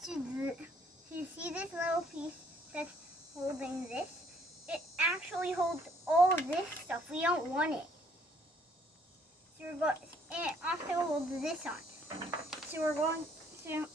So you see this little piece that's holding this? It actually holds all of this stuff. We don't want it. So we're going, and it also holds this on. So we're going to.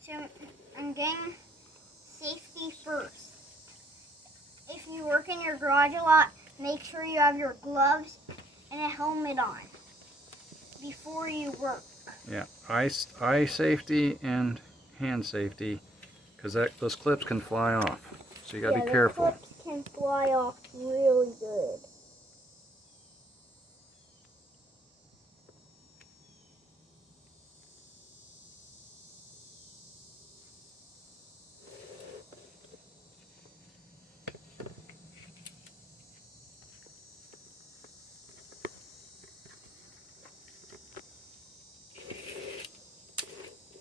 So I'm getting safety first. If you work in your garage a lot, make sure you have your gloves and a helmet on before you work. Yeah, eye safety and hand safety, because those clips can fly off. So you gotta be careful. The clips can fly off really good.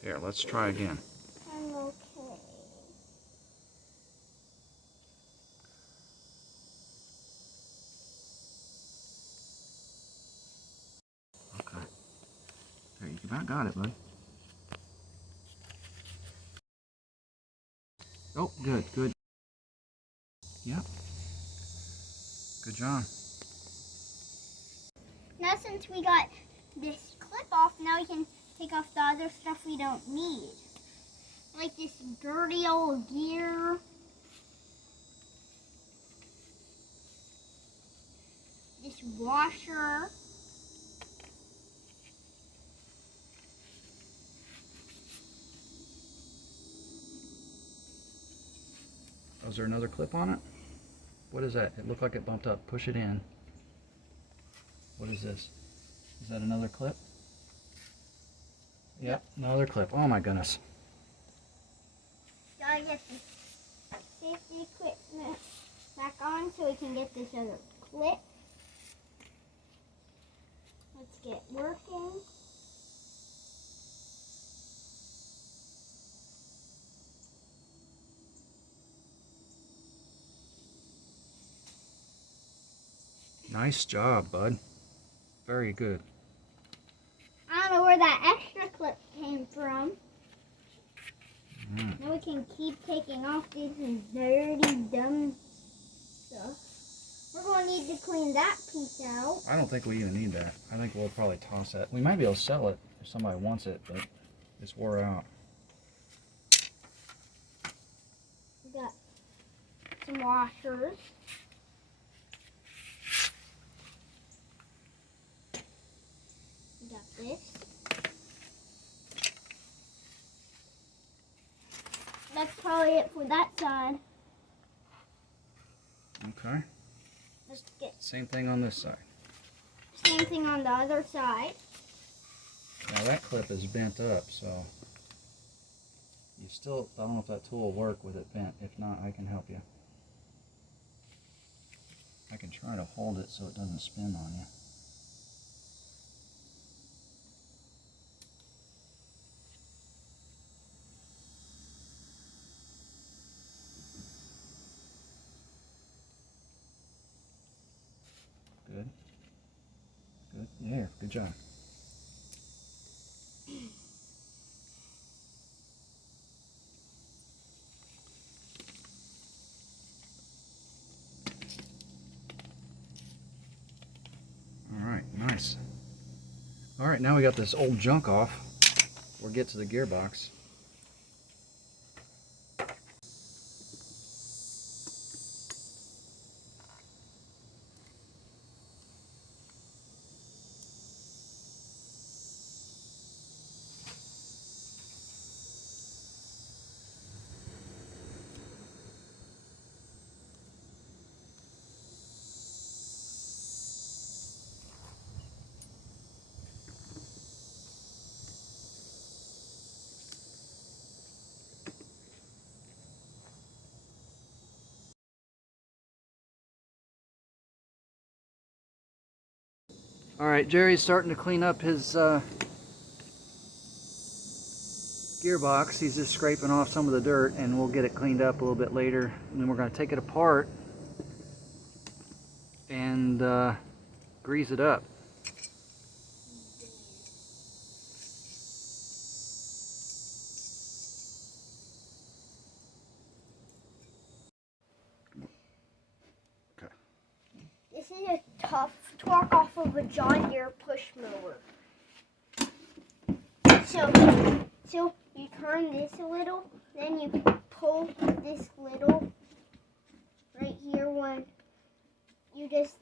Here, let's try again. I'm okay. Okay. There, you about got it, bud. Oh, good, good. Yep. Good job. Now since we got this clip off, now we can take off the other stuff we don't need. Like this dirty old gear. This washer. Oh, is there another clip on it? What is that? It looked like it bumped up. Push it in. What is this? Is that another clip? Yep, another clip. Oh my goodness. Gotta get this safety equipment back on so we can get this other clip. Let's get working. Nice job, bud. Very good. I don't know where that extra clip came from. Now we can keep taking off this dirty, dumb stuff. We're going to need to clean that piece out. I don't think we even need that. I think we'll probably toss that. We might be able to sell it if somebody wants it, but it's wore out. We got some washers. We got this. That's probably it for that side. Okay. Let's get Same thing on this side. same thing on the other side. Now that clip is bent up, so you still, I don't know if that tool will work with it bent. If not, I can help you. I can try to hold it so it doesn't spin on you. Good. Good. There. Good job. Alright, nice. Alright, now we got this old junk off. We'll get to the gearbox. Alright, Jerry's starting to clean up his gearbox. He's just scraping off some of the dirt, and we'll get it cleaned up a little bit later. And then we're going to take it apart and grease it up. This is a Tuff Torq off of a John Deere push mower. So you turn this a little, then you pull this little right here. When you just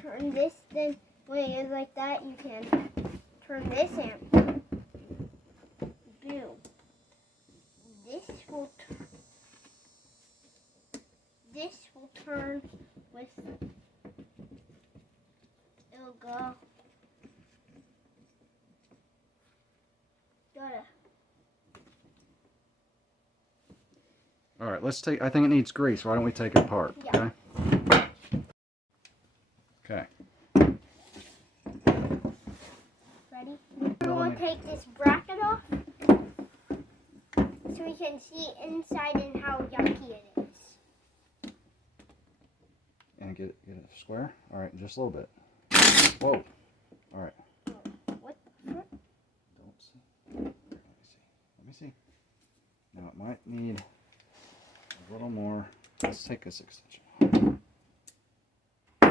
turn this, then when it is like that, you can turn this and boom. This will turn with, it'll go. All right, let's take, I think it needs grease. Why don't we take it apart? Yeah. Okay. Ready? We're going to take this bracket off so we can see inside and how yucky it is. And get it square? All right, just a little bit. Whoa. All right. What the frick? Don't see. Let me see. Now it might need a little more. Let's take this extension. All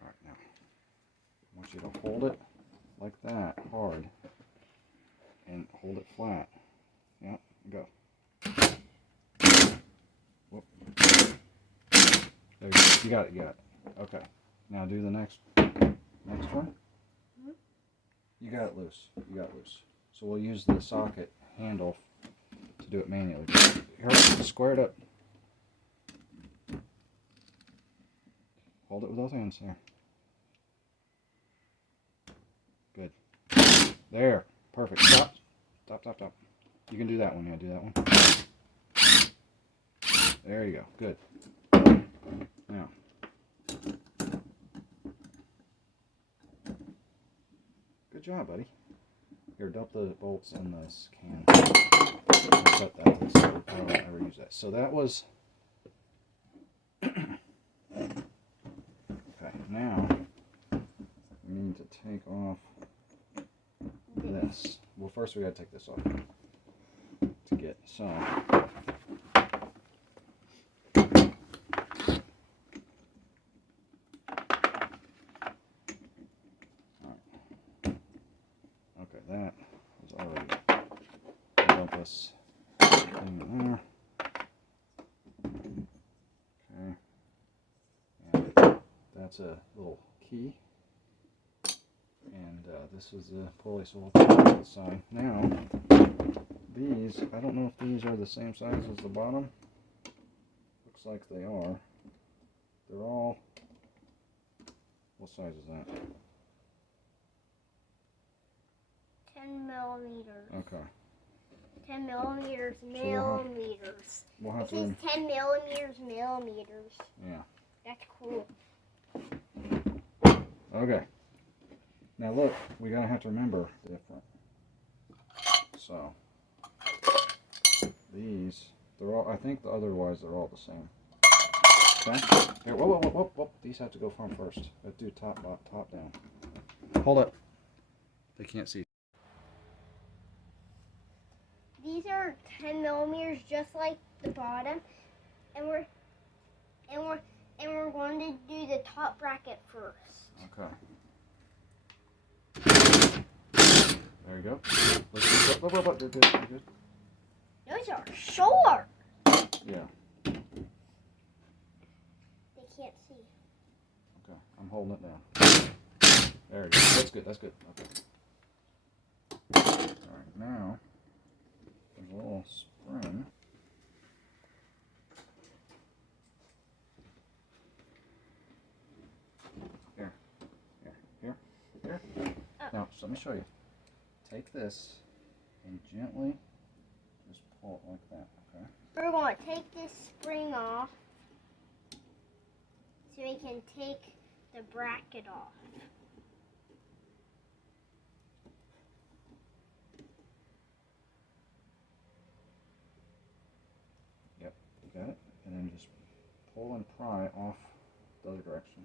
right, now I want you to hold it like that, hard, and hold it flat. Yeah, go. Whoop. There you go. You got it. You got it. Okay. Now do the next one. You got it loose. You got it loose. So we'll use the socket handle to do it manually. Here, square it up. Hold it with both hands there. Good. There. Perfect. Stop. Stop, stop, stop. You can do that one. Yeah, do that one. There you go. Good. Now. Good job, buddy. Here, dump the bolts in this can. I'll set that to the side. I don't ever use that. So that was... Okay, now we need to take off this. Well, first we got to take this off to get some. Okay, that was already dump this thing in there. Okay, and that's a little key, and this is the pulley, so we'll put it to the side. Now, these, I don't know if these are the same size as the bottom. Looks like they are. They're all, what size is that? 10 millimeters. Okay. 10 millimeters, So millimeters. We'll have This is to, 10 millimeters, millimeters. yeah. That's cool. Okay. Now look, we're gonna have to remember different. So these, they're all, I think otherwise they're all the same. Okay. Here, whoa, whoa, whoa, whoa, whoa. These have to go from first. Let's do top down. Hold up. They can't see. These are 10 millimeters, just like the bottom, and we're going to do the top bracket first. Okay. There you go. Look, you're good. Those are short. Yeah. They can't see. Okay, I'm holding it down. There you go. That's good. Okay. Alright, now there's a little spring. Here. Now, so let me show you. Take this and gently just pull it like that, okay? We're going to take this spring off so we can take the bracket off. Yep, you got it? And then just pull and pry off the other direction.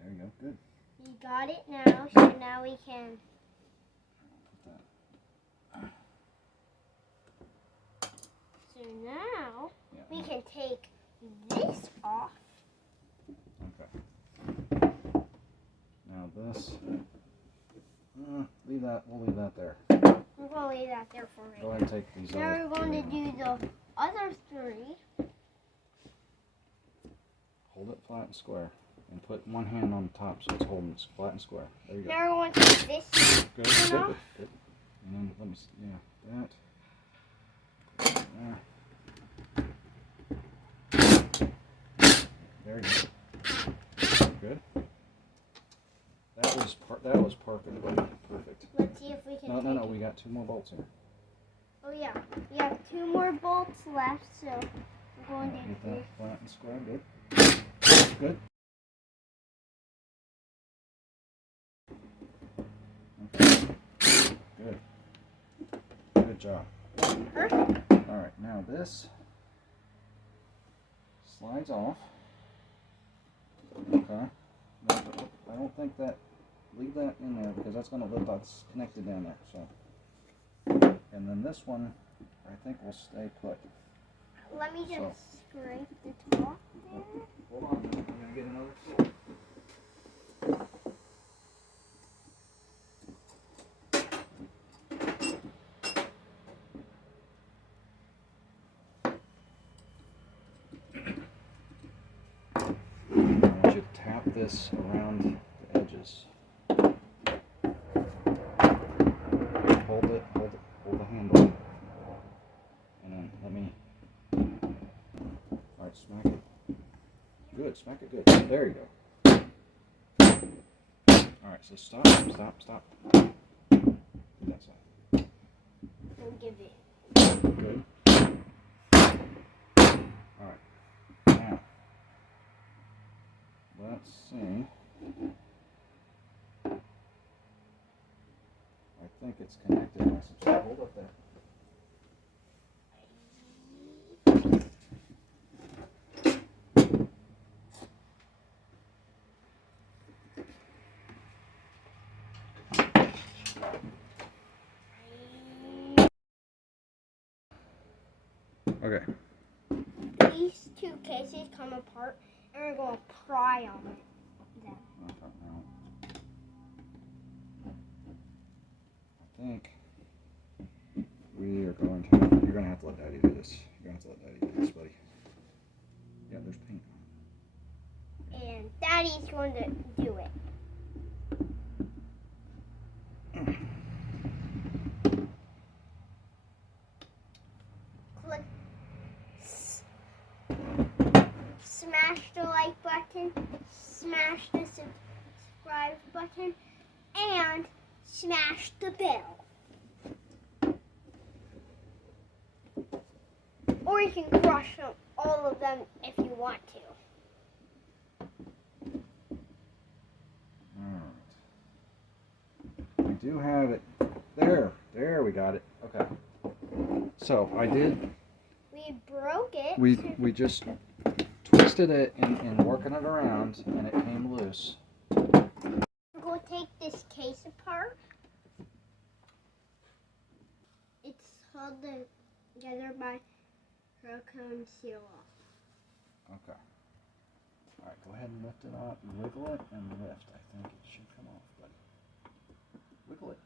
There you go, good. You got it now, so now we can... Put And now Yeah. we can take this off. Okay. Now this, leave that. We'll leave that there. We're going to leave that there for Go right ahead now. and take these. Now other we're going to three. do the other three. Hold it flat and square, and put one hand on the top so it's holding it flat and square. There you go. Now we're going to take this. Good. off. Good. And then let me see. Yeah, that. There you go. Good. That was perfect. Perfect. Let's see if we can No. We got 2 more bolts here. Oh yeah, we have 2 more bolts left, so we're going to Get do that flat and square. Good. Good. Okay. Good. Good job. perfect. All right. Now this slides off. Okay. I don't think that. Leave that in there because that's going to lift. That's connected down there. So, and then this one, I think will stay put. Let me just scrape the top there. Hold on, I'm going to get another tool. I want you to tap this around the edges. Hold the handle. And then let me. Alright, smack it. Good, smack it good. There you go. Alright, so stop. Do that side. We'll give it. Good. Alright. Now, let's see. I think it's connected. Hold up there. Okay. These 2 cases come apart, and we're going to pry on them. I think we are going to. You're going to have to let Daddy do this. You're going to have to let Daddy do this, buddy. Yeah, there's paint on it. And Daddy's going to do it. Click. Smash the like button, smash the subscribe button, and smash the bell. Or you can crush them, all of them if you want to. Alright. We do have it. There we got it. Okay. So I did. We broke it. We just twisted it and working it around, and it came loose. We're going to take this case apart. It's held together by silicone seal off. Okay. All right. Go ahead and lift it up. Wiggle it and lift. I think it should come off, buddy. Wiggle it.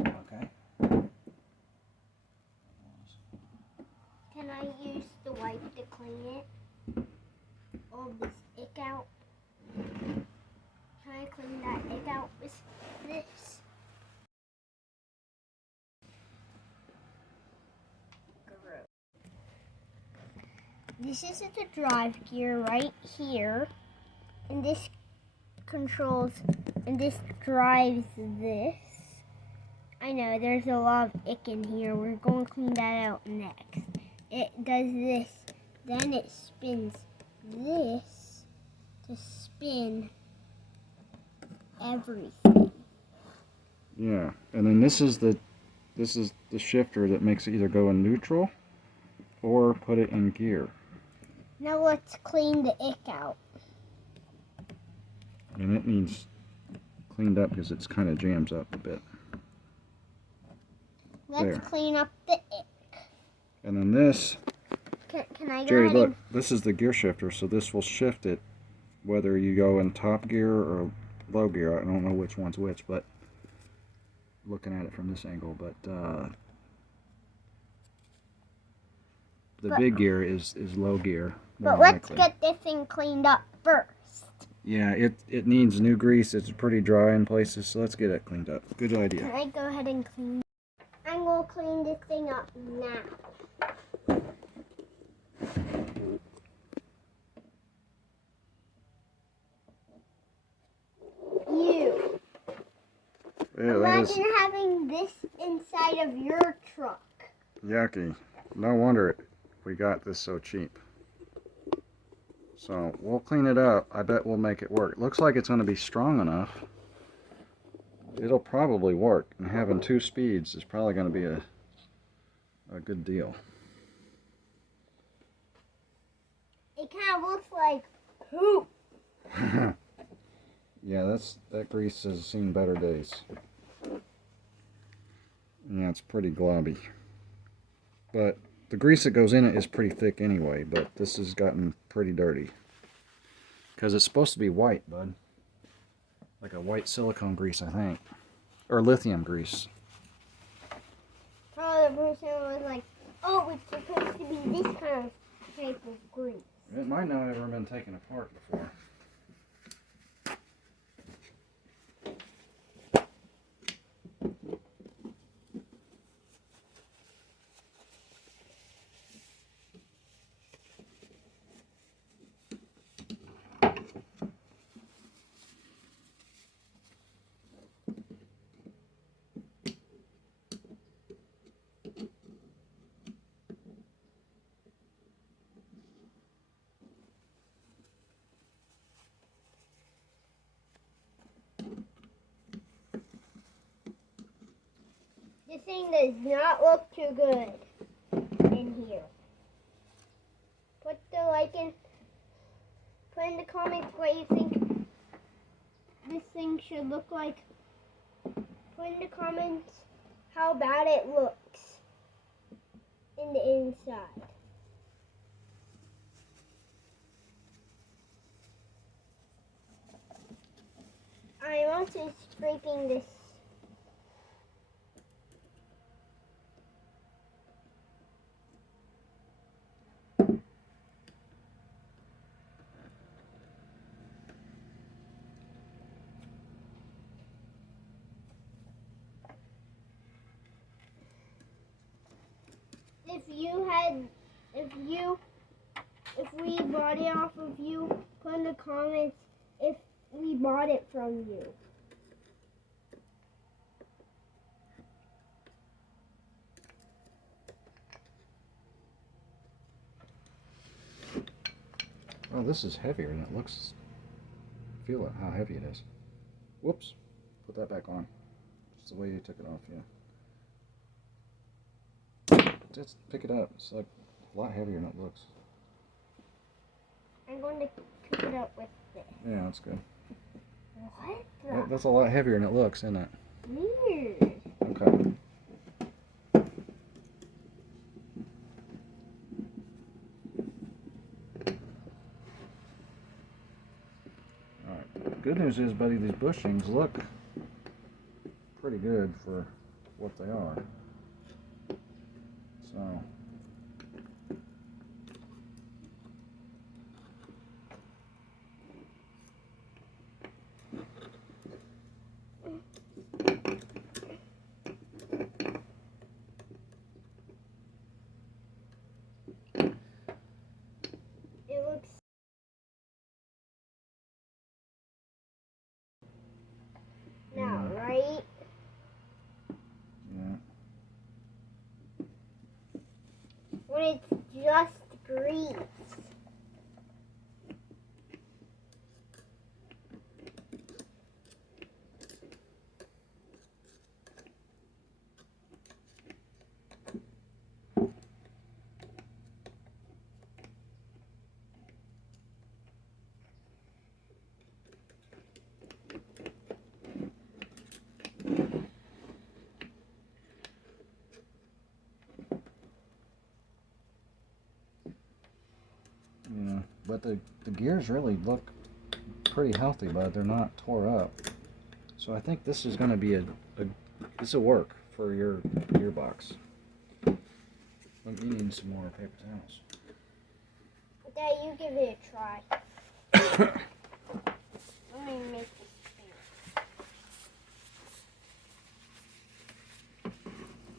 Okay. Can I use the wipe to clean it? All this ick out. Can I clean that ick out with this? Gross. This is the drive gear right here. And this controls, and this drives this. I know, there's a lot of ick in here. We're going to clean that out next. It does this. Then it spins this to spin everything. Yeah, and then this is the shifter that makes it either go in neutral or put it in gear. Now let's clean the ick out. And it needs cleaned up because it's kind of jams up a bit. Let's There. clean up the ink. And then this, Can I go Jerry, ahead look, and... this is the gear shifter, so this will shift it whether you go in top gear or low gear. I don't know which one's which, but looking at it from this angle, but the big gear is low gear. But let's get this thing cleaned up first. Yeah, it needs new grease. It's pretty dry in places, so let's get it cleaned up. Good idea. Can I go ahead and clean? I'm going to clean this thing up now. You. Yeah, Imagine having this inside of your truck. Yucky. No wonder we got this so cheap. So we'll clean it up. I bet we'll make it work. It looks like it's going to be strong enough. It'll probably work. And having 2 speeds is probably going to be a good deal. It kind of looks like poop. Yeah, that grease has seen better days. Yeah, it's pretty globby. But the grease that goes in it is pretty thick anyway, but this has gotten pretty dirty. Because it's supposed to be white, bud. Like a white silicone grease, I think. Or lithium grease. Probably the person was like, oh, it's supposed to be this kind of type of grease. It might not have ever been taken apart before. This thing does not look too good in here. Put in the comments what you think this thing should look like. Put in the comments how bad it looks in the inside. I'm also scraping this. If we bought it off of you, put in the comments if we bought it from you. Oh, this is heavier than it looks. Feel it, how heavy it is. Whoops. Put that back on. It's the way you took it off, yeah. Just pick it up. It's like a lot heavier than it looks. I'm going to pick it up with this. Yeah, that's good. What? That's a lot heavier than it looks, isn't it? Weird. Okay. Alright. Good news is, buddy, these bushings look pretty good for what they are. So... It looks... Now, right? Yeah. When it's just grease. But the gears really look pretty healthy, but they're not tore up. So I think this is going to be this will work for your gearbox. But you need some more paper towels. Dad, you give it a try. Let me make this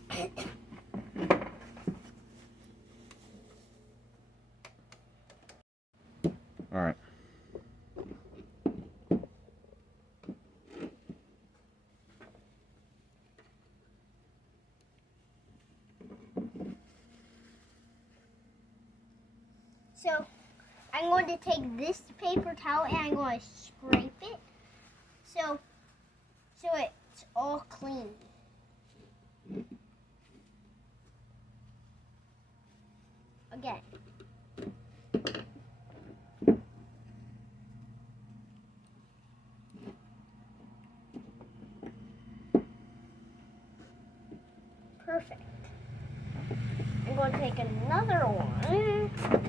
bigger. All right. So, I'm going to take this paper towel and I'm going to scrape it so it's all clean. Again. Perfect. I'm going to take another one.